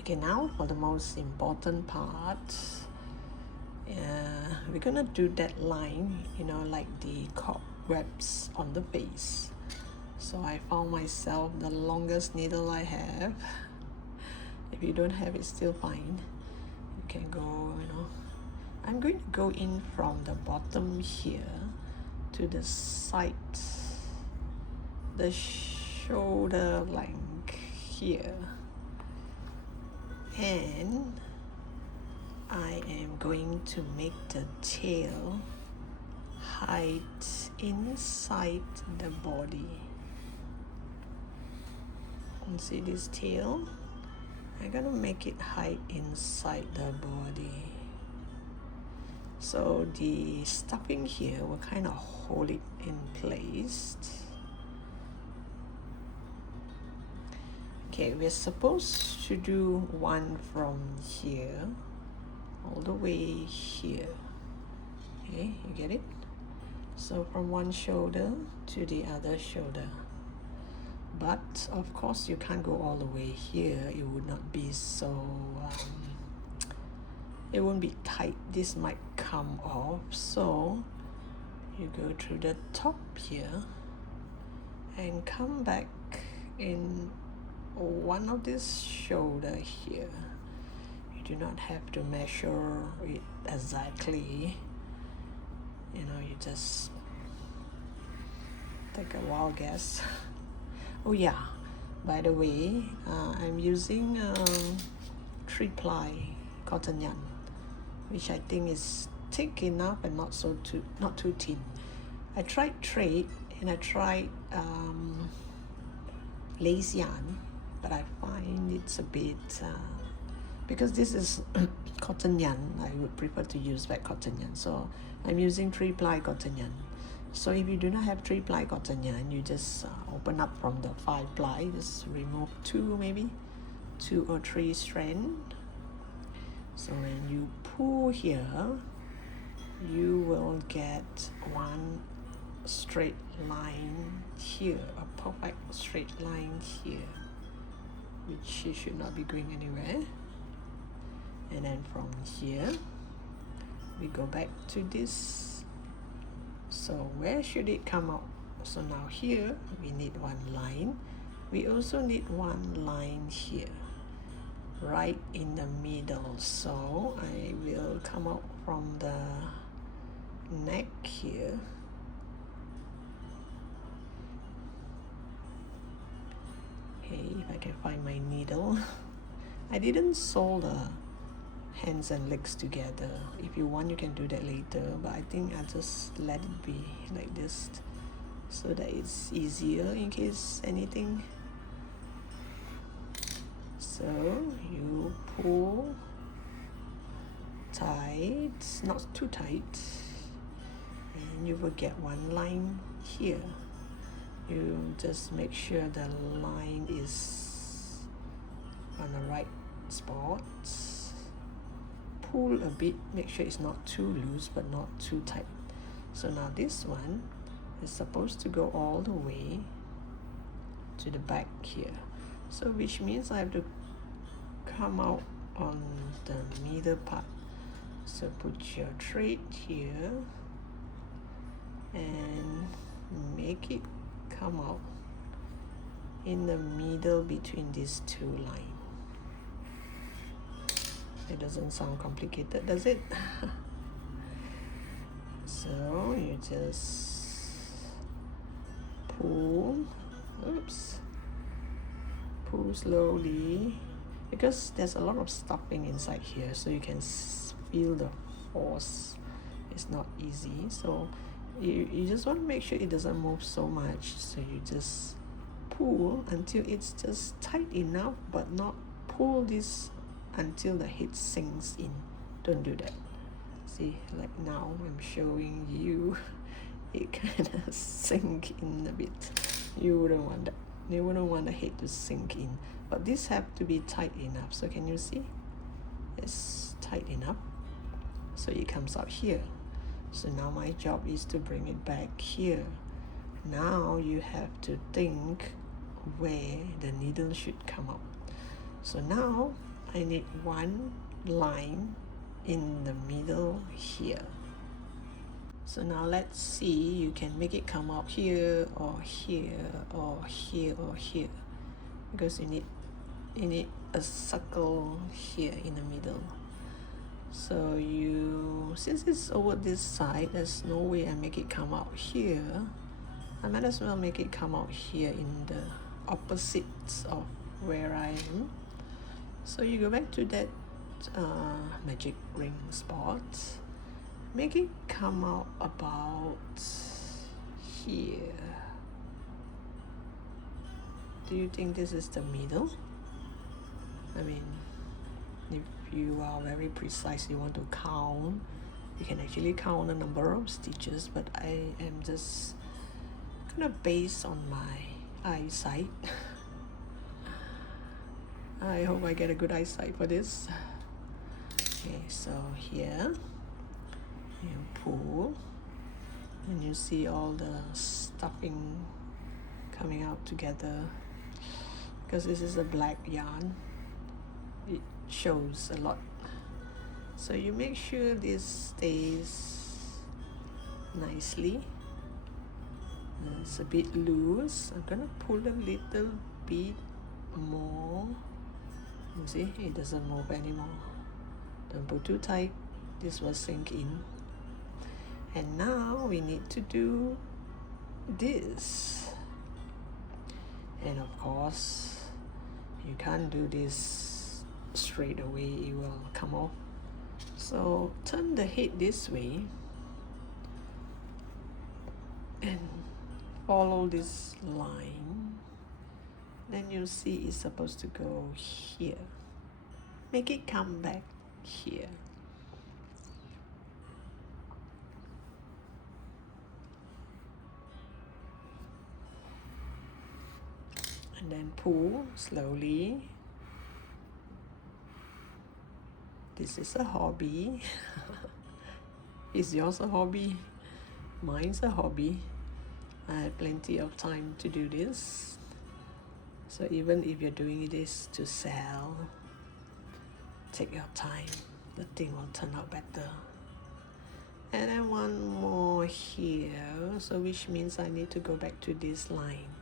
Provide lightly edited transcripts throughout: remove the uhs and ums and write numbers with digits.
Okay, now for the most important part, we're gonna do that line, you know, like the cobwebs on the base. So I found myself the longest needle I have. If you don't have it, still fine. You can go, you know. I'm going to go in from the bottom here to the side, the shoulder length here. And I am going to make the tail hide inside the body. And see this tail? I'm gonna make it hide inside the body. So the stuffing here will kind of hold it in place. Okay, we're supposed to do one from here all the way here. Okay, you get it? So from one shoulder to the other shoulder. But of course you can't go all the way here. It would not be so, it won't be tight. This might come off. So you go through the top here and come back in one of this shoulder here. You do not have to measure it exactly. You know, you just take a wild guess. Oh yeah, by the way, I'm using 3-ply cotton yarn, which I think is thick enough and not too thin. I tried thread and I tried lace yarn, but I find it's a bit because this is cotton yarn. I would prefer to use wet cotton yarn, so I'm using 3-ply cotton yarn. So if you do not have 3-ply cotton yarn, you just open up from the 5-ply, just remove 2 or 3 strand. So when you pull here, you will get one straight line here, a perfect straight line here, which you should not be going anywhere. And then from here, we go back to this. So where should it come out? So now here we need one line. We also need one line here, right in the middle. So I will come out from the neck here. Okay, if I can find my needle. I didn't sew the hands and legs together. If you want, you can do that later, but I think I'll just let it be like this so that it's easier in case anything. So you pull tight, not too tight, and you will get one line here. You just make sure the line is on the right spot. Pull a bit, make sure it's not too loose but not too tight. So now this one is supposed to go all the way to the back here. So which means I have to come out on the middle part. So put your thread here and make it come out in the middle between these 2 lines. It doesn't sound complicated, does it? So you just pull, pull slowly, because there's a lot of stuffing inside here, so you can feel the force. It's not easy, so you just want to make sure it doesn't move so much. So you just pull until it's just tight enough, but not pull this until the head sinks in. Don't do that. See, like now I'm showing you, it kind of sink in a bit. You wouldn't want that. You wouldn't want the head to sink in, but this have to be tight enough. So can you see? It's tight enough, so it comes out here. So now my job is to bring it back here. Now you have to think where the needle should come out. So now I need one line in the middle here. So now let's see, you can make it come out here or here or here or here, because you need a circle here in the middle. So since it's over this side, there's no way I make it come out here. I might as well make it come out here in the opposites of where I am. So you go back to that magic ring spot, make it come out about here. Do you think this is the middle? I mean, if you are very precise, you want to count, you can actually count the number of stitches, but I am just gonna base on my eyesight. I hope I get a good eyesight for this. Okay, so here you pull and you see all the stuffing coming out together. Because this is a black yarn, it shows a lot. So you make sure this stays nicely. It's a bit loose. I'm gonna pull a little bit more. You see, it doesn't move anymore. Don't pull too tight, this will sink in. And now we need to do this. And of course, you can't do this straight away, it will come off. So turn the head this way and follow this line. Then you'll see it's supposed to go here. Make it come back here. And then pull slowly. This is a hobby. Is yours a hobby? Mine's a hobby. I have plenty of time to do this. So even if you're doing this to sell, take your time. The thing will turn out better. And then one more here, so which means I need to go back to this line.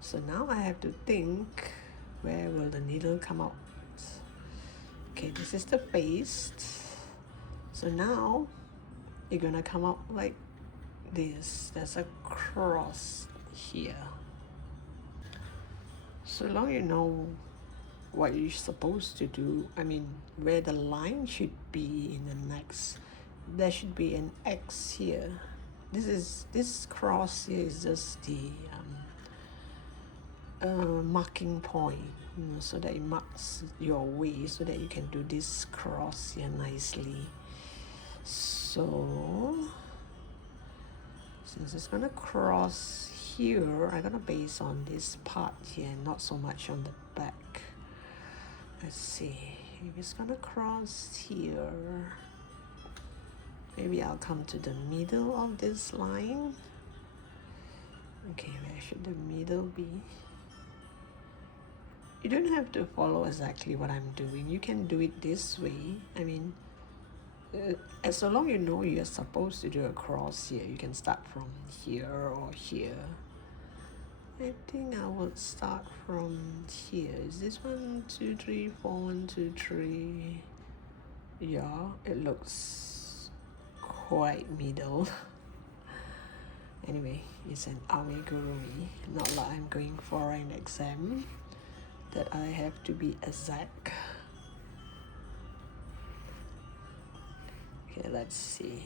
So now I have to think, where will the needle come out? Okay, this is the paste. So now you're gonna come out like this. There's a cross here. So long you know what you're supposed to do, I mean where the line should be in the next, there should be an X here. This cross here is just the marking point, so that it marks your way, so that you can do this cross here nicely. So since it's gonna cross here, I'm gonna base on this part here, not so much on the back. Let's see, if it's gonna cross here, maybe I'll come to the middle of this line. Okay, where should the middle be? You don't have to follow exactly what I'm doing. You can do it this way. I mean, as long you know you're supposed to do a cross here, you can start from here or here. I think I would start from here. Is this 1, 2, 3, 4, 1, 2, 3? Yeah, it looks quite middle. Anyway, it's an amigurumi, not like I'm going for an exam that I have to be exact. Okay, let's see.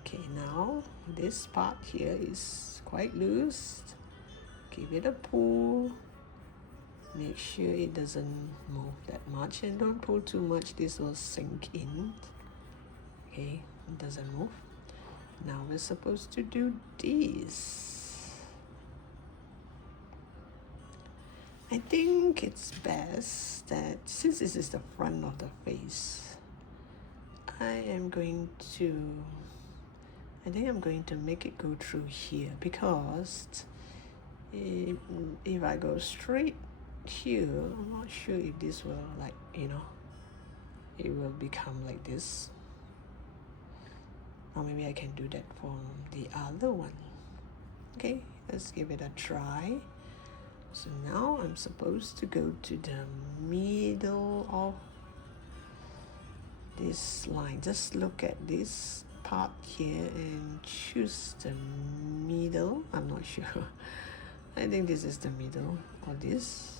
Okay, now this part here is quite loose. Give it a pull. Make sure it doesn't move that much, and don't pull too much, this will sink in. Okay, it doesn't move. Now we're supposed to do this. I think it's best that, since this is the front of the face, I think I'm going to make it go through here, because if I go straight here, I'm not sure if this will, like, you know, it will become like this. Or maybe I can do that for the other one. Okay, let's give it a try. So now I'm supposed to go to the middle of this line. Just look at this part here and choose the middle. I'm not sure. I think this is the middle, or this.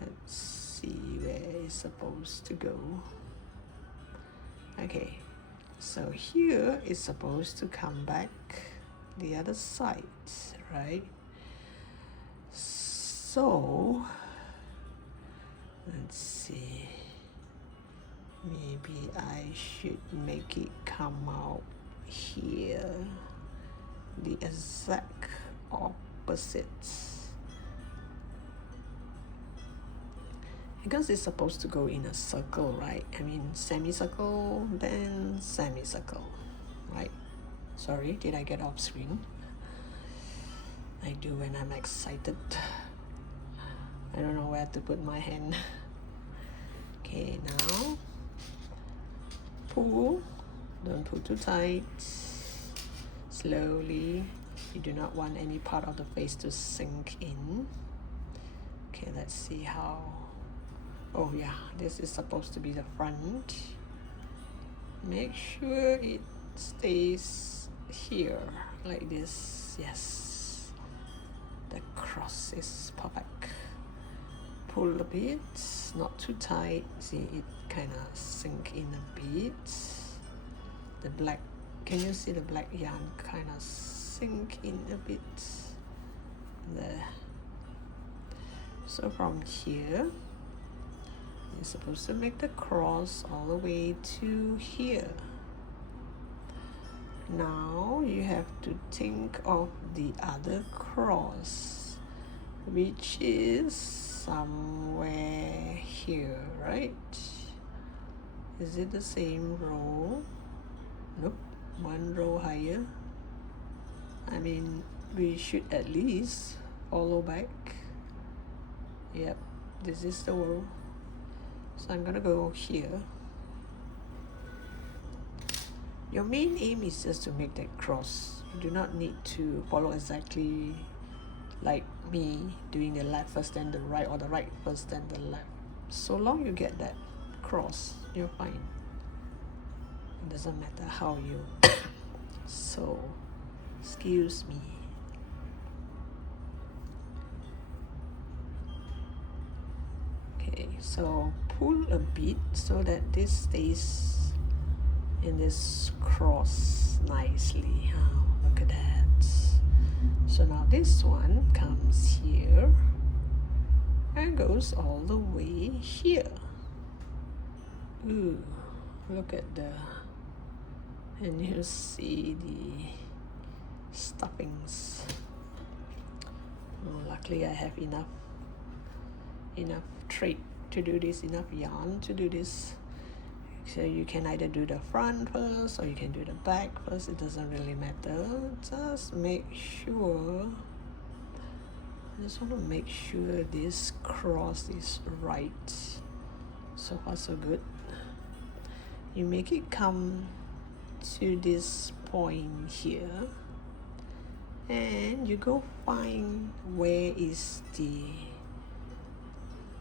Let's see where it's supposed to go. Okay, so here it's supposed to come back the other side, right? So let's see, maybe I should make it come out here, the exact opposite, because it's supposed to go in a circle, right? I mean, semicircle, then semicircle, right? Sorry, did I get off screen? I do when I'm excited. I don't know where to put my hand. Okay, now pull. Don't pull too tight. Slowly. You do not want any part of the face to sink in. Okay, let's see how. Oh yeah, this is supposed to be the front. Make sure it stays here like this. Yes, the cross is perfect. Pull a bit, not too tight. See, it kind of sink in a bit. The black, can you see the black yarn kind of sink in a bit there? So from here, you're supposed to make the cross all the way to here. Now you have to think of the other cross, which is somewhere here, right? Is it the same row? Nope, one row higher. I mean, we should at least follow back. Yep, this is the row. So I'm gonna go here. Your main aim is just to make that cross. You do not need to follow exactly like me, doing the left first then the right, or the right first then the left. So long you get that cross, you're fine. It doesn't matter how you so excuse me. Okay, so pull a bit so that this stays in this cross nicely. Oh, look at that. So now this one comes here and goes all the way here. Ooh, look at the, and you see the stuffings. Oh, luckily I have enough thread to do this, enough yarn to do this. So you can either do the front first or you can do the back first. It doesn't really matter. Just make sure, I just want to make sure this cross is right. So far so good. You make it come to this point here and you go find where is the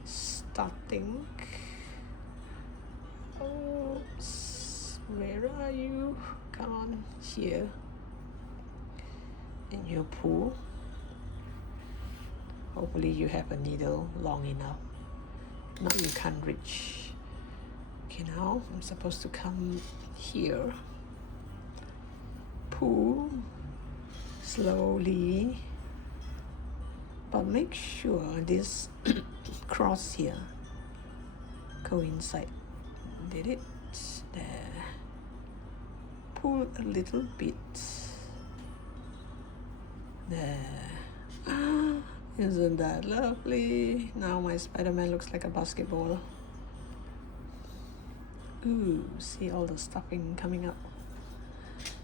starting. Oops, where are you? Come on, here. And you pull. Hopefully you have a needle long enough. Now you can't reach. Okay, now I'm supposed to come here. Pull slowly, but make sure this cross here coincide. Did it? There. Pull a little bit. There. Ah, isn't that lovely? Now my Spider-Man looks like a basketball. Ooh, see all the stuffing coming up.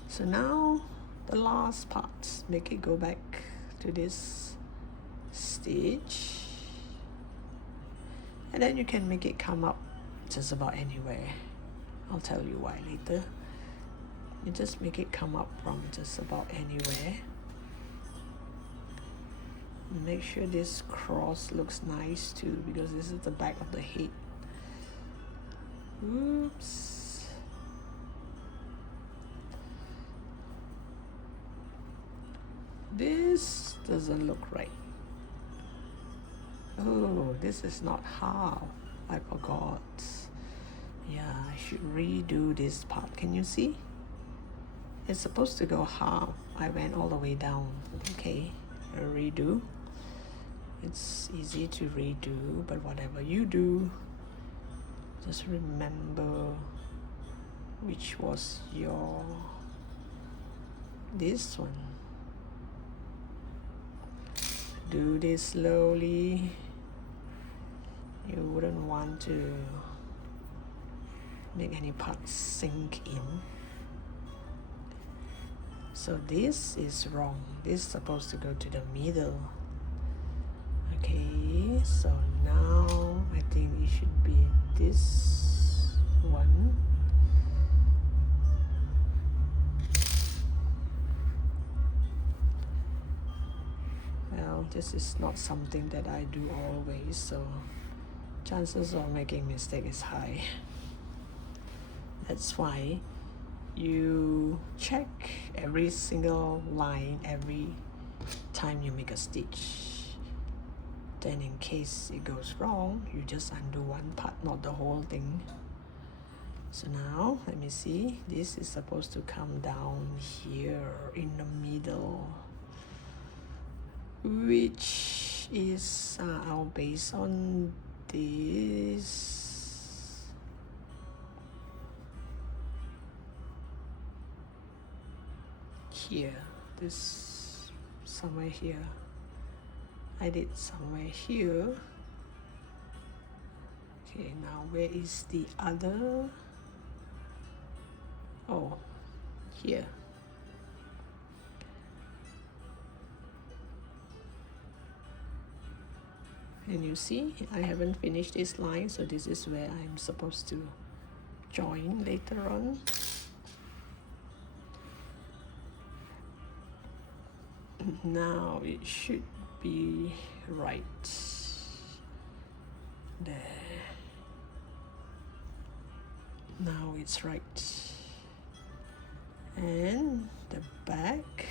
So now the last part, make it go back to this stitch, and then you can make it come up just about anywhere. I'll tell you why later. You just make it come up from just about anywhere. Make sure this cross looks nice too, because this is the back of the head. Oops. This doesn't look right. Oh, this is not half. I forgot. Yeah, I should redo this part. Can you see? It's supposed to go half. I went all the way down. Okay, a redo. It's easy to redo, but whatever you do, just remember which was your this one. Do this slowly. You wouldn't want to make any parts sink in. So this is wrong. This is supposed to go to the middle. Okay, so now I think it should be this one. Well, this is not something that I do always, so chances of making mistake is high. That's why you check every single line every time you make a stitch. Then in case it goes wrong, you just undo one part, not the whole thing. So now, let me see. This is supposed to come down here in the middle, which is our base on this. Here, this somewhere here. I did somewhere here. Okay, now where is the other? Oh, here. And you see, I haven't finished this line, so this is where I'm supposed to join later on. Now it should be right there. Now it's right. And the back,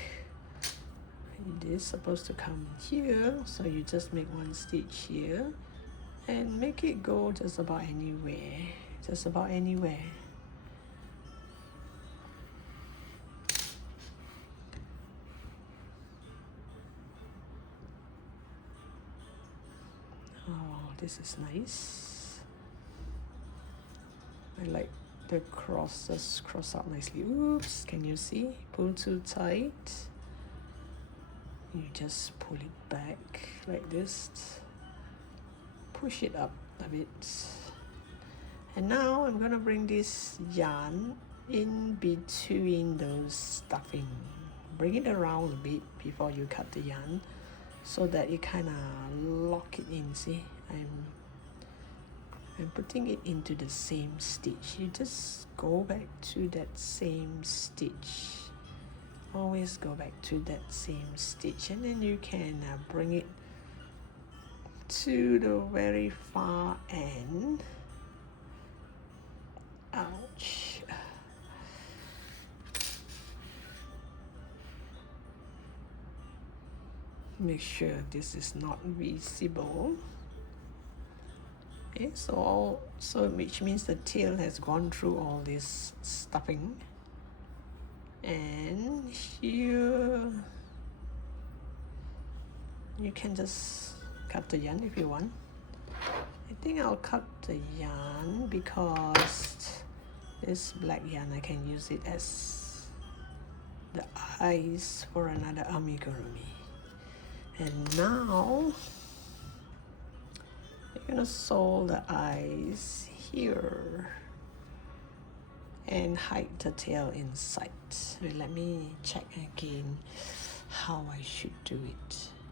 it is supposed to come here, so you just make one stitch here and make it go just about anywhere. Just about anywhere. Oh, this is nice. I like the crosses cross out nicely. Oops, can you see? Pull too tight. You just pull it back like this. Push it up a bit. And now I'm gonna bring this yarn in between those stuffing. Bring it around a bit before you cut the yarn, so that you kind of lock it in. See, I'm putting it into the same stitch. You just go back to that same stitch. Always go back to that same stitch, and then you can bring it to the very far end. Ouch. Make sure this is not visible. Okay, so which means the tail has gone through all this stuffing. And here you can just cut the yarn if you want. I think I'll cut the yarn because this black yarn, I can use it as the eyes for another amigurumi. And now you're gonna sew the eyes here and hide the tail inside. Let me check again how I should do it.